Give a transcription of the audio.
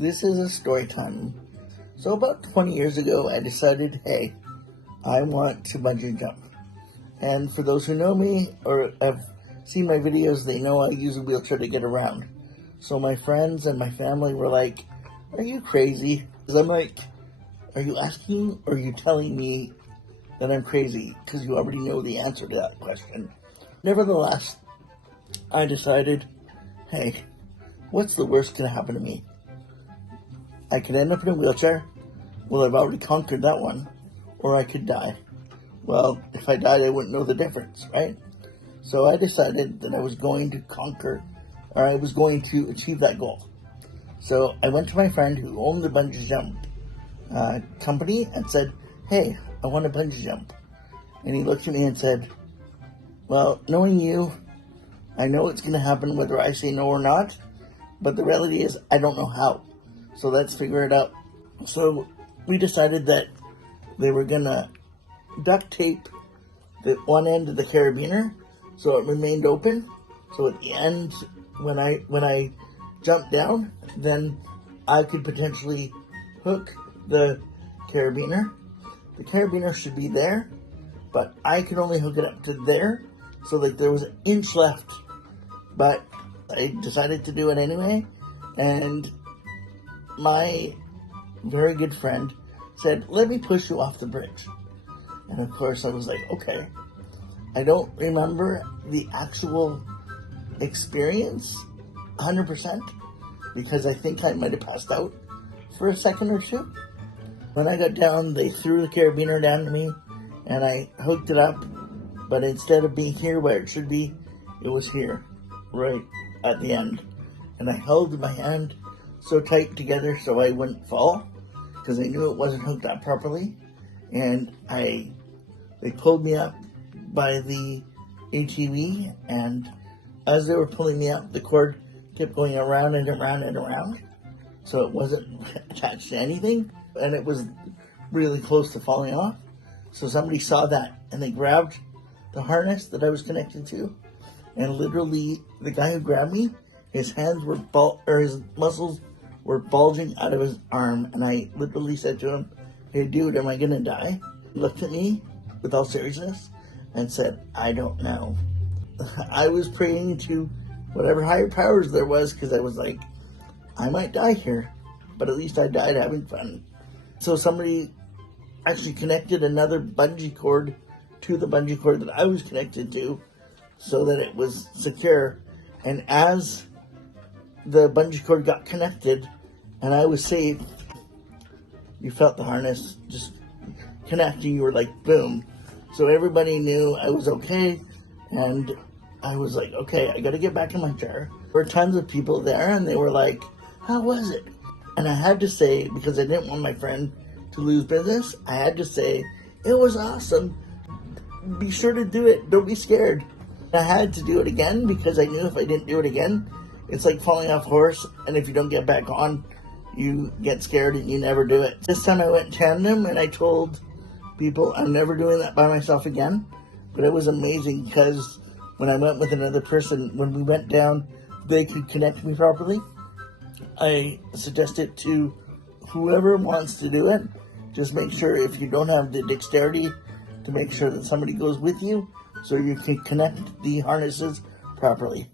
This is a story time. So about 20 years ago, I decided, hey, I want to bungee jump. And for those who know me or have seen my videos, they know I use a wheelchair to get around. So my friends and my family were like, are you crazy? Because I'm like, are you asking or are you telling me that I'm crazy? Because you already know the answer to that question. Nevertheless, I decided, hey, what's the worst going to happen to me? I could end up in a wheelchair. Well, I've already conquered that one. Or I could die. Well, if I died, I wouldn't know the difference, right? So I decided that I was going to conquer, or I was going to achieve that goal. So I went to my friend who owned the bungee jump company and said, hey, I want a bungee jump. And he looked at me and said, well, knowing you, I know it's going to happen whether I say no or not, but the reality is I don't know how. So let's figure it out. So we decided that they were going to duct tape the one end of the carabiner so it remained open. So at the end, when I jumped down, then I could potentially hook the carabiner. The carabiner should be there, but I could only hook it up to there, so like there was an inch left. But I decided to do it anyway, and my very good friend said, let me push you off the bridge. And of course I was like, okay. I don't remember the actual experience 100% because I think I might have passed out for a second or two. When I got down, they threw the carabiner down to me and I hooked it up, but instead of being here where it should be, it was here, right at the end. And I held my hand so tight together so I wouldn't fall because I knew it wasn't hooked up properly. And they pulled me up by the ATV, and as they were pulling me up, the cord kept going around and around and around, so it wasn't attached to anything, and it was really close to falling off. So somebody saw that, and they grabbed the harness that I was connected to, and literally, the guy who grabbed me, his hands were his muscles were bulging out of his arm, and I literally said to him, hey dude, am I gonna die? He looked at me with all seriousness and said, I don't know. I was praying to whatever higher powers there was because I was like, I might die here, but at least I died having fun. So somebody actually connected another bungee cord to the bungee cord that I was connected to so that it was secure. And as the bungee cord got connected and I was safe, you felt the harness just connecting. You were like, boom. So everybody knew I was okay, and I was like, okay, I gotta get back in my chair. There were tons of people there, and they were like, how was it? And I had to say, because I didn't want my friend to lose business, I had to say, it was awesome. Be sure to do it. Don't be scared. I had to do it again because I knew if I didn't do it again, it's like falling off a horse, and if you don't get back on, you get scared and you never do it. This time I went tandem, and I told people I'm never doing that by myself again. But it was amazing because when I went with another person, when we went down, they could connect me properly. I suggested to whoever wants to do it, just make sure if you don't have the dexterity to make sure that somebody goes with you so you can connect the harnesses properly.